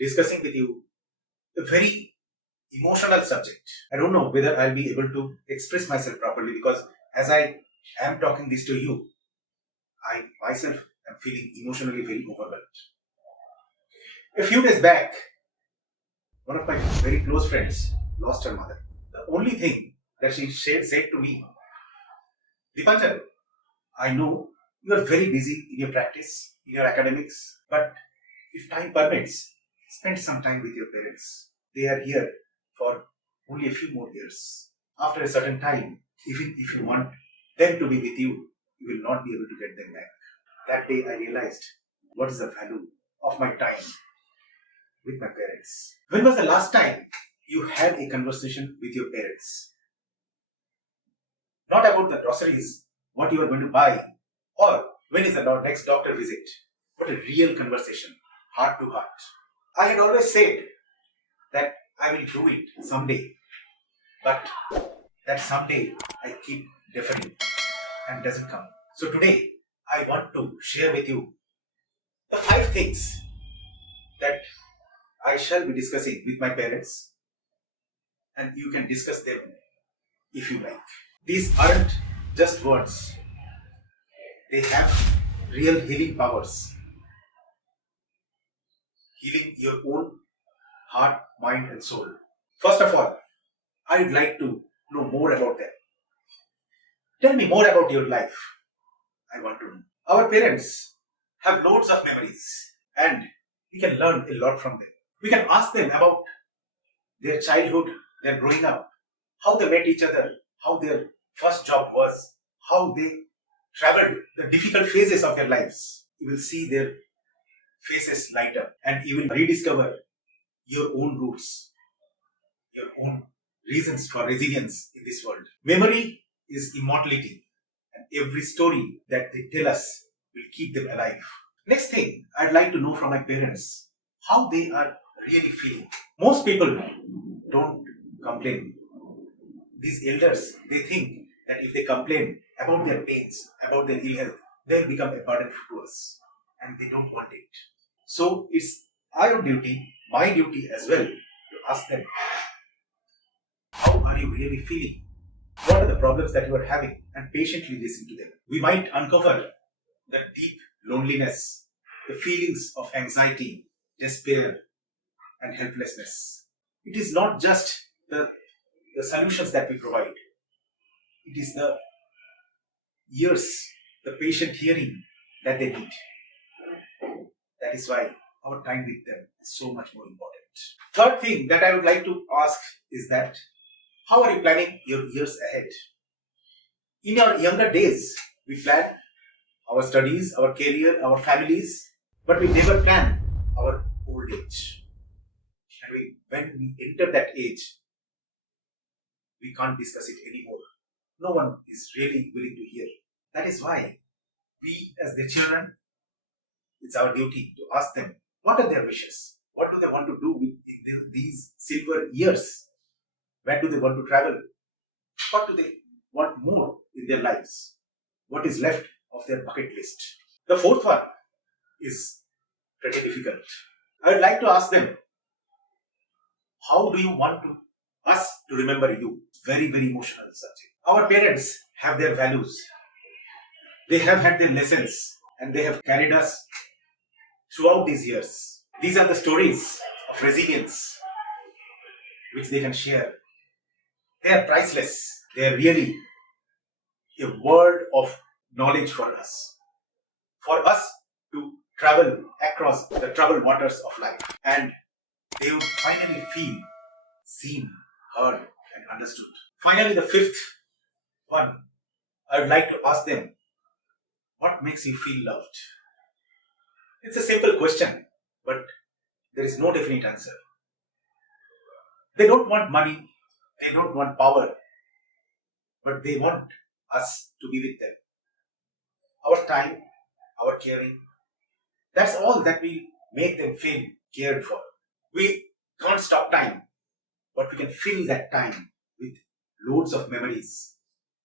discussing with you a very emotional subject. I don't know whether I'll be able to express myself properly because as I am talking this to you, I myself am feeling emotionally very overwhelmed. A few days back, one of my very close friends lost her mother. The only thing that she said to me, Dipanjan, I know you are very busy in your practice, in your academics, but if time permits, spend some time with your parents. They are here for only a few more years. After a certain time, even if you want them to be with you, you will not be able to get them back. That day I realized what is the value of my time with my parents. When was the last time you had a conversation with your parents? Not about the groceries, what you are going to buy, or when is the next doctor visit, but a real conversation, heart to heart. I had always said that I will do it someday, but that someday I keep deferring and doesn't come. So today I want to share with you the 5 things that I shall be discussing with my parents, and you can discuss them if you like. These aren't just words, they have real healing powers, healing your own heart, mind, and soul. First of all, I'd like to know more about them. Tell me more about your life. I want to know. Our parents have loads of memories and we can learn a lot from them. We can ask them about their childhood, their growing up, how they met each other, how their first job was, how they traveled the difficult phases of their lives. You will see their faces light up and you will rediscover your own roots, your own reasons for resilience in this world. Memory is immortality, and every story that they tell us will keep them alive. Next thing, I'd like to know from my parents how they are really feeling. Most people don't complain. These elders, they think that if they complain about their pains, about their ill health, they become a burden to us, and they don't want it. So it's our duty, my duty as well, to ask them, how are you really feeling? What are the problems that you are having? And patiently listen to them. We might uncover the deep loneliness, the feelings of anxiety, despair, and helplessness. It is not just the solutions that we provide. It is the ears, the patient hearing that they need. That is why our time with them is so much more important. Third thing that I would like to ask is that how are you planning your years ahead? In our younger days, we plan our studies, our career, our families, but we never plan our old age. And when we enter that age, we can't discuss it anymore. No one is really willing to hear. That is why we, as the children, it's our duty to ask them what are their wishes? What do they want to do in these silver years? Where do they want to travel? What do they want more in their lives? What is left of their bucket list? The fourth one is pretty difficult. I would like to ask them, how do you want us to remember you? Very, very emotional subject. Our parents have their values. They have had their lessons and they have carried us throughout these years. These are the stories of resilience which they can share. They are priceless. They are really a world of knowledge for us to travel across the troubled waters of life. And they would finally feel seen, heard, and understood. Finally, the fifth one, I would like to ask them, what makes you feel loved? It's a simple question, but there is no definite answer. They don't want money, they don't want power, but they want us to be with them. Our time, our caring, that's all that will make them feel cared for. We can't stop time, but we can fill that time with loads of memories,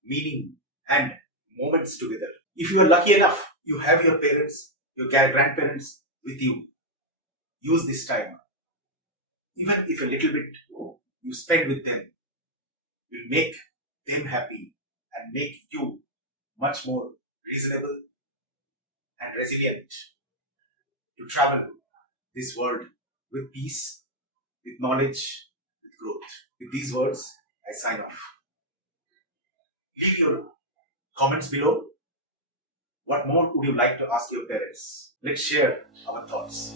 meaning, and moments together. If you are lucky enough, you have your parents, your grandparents with you. Use this time Even if a little bit you spend with them will make them happy and make you much more reasonable and resilient to travel this world with peace, with knowledge, with growth. With these words, I sign off. Leave your comments below. What more would you like to ask your parents? Let's share our thoughts.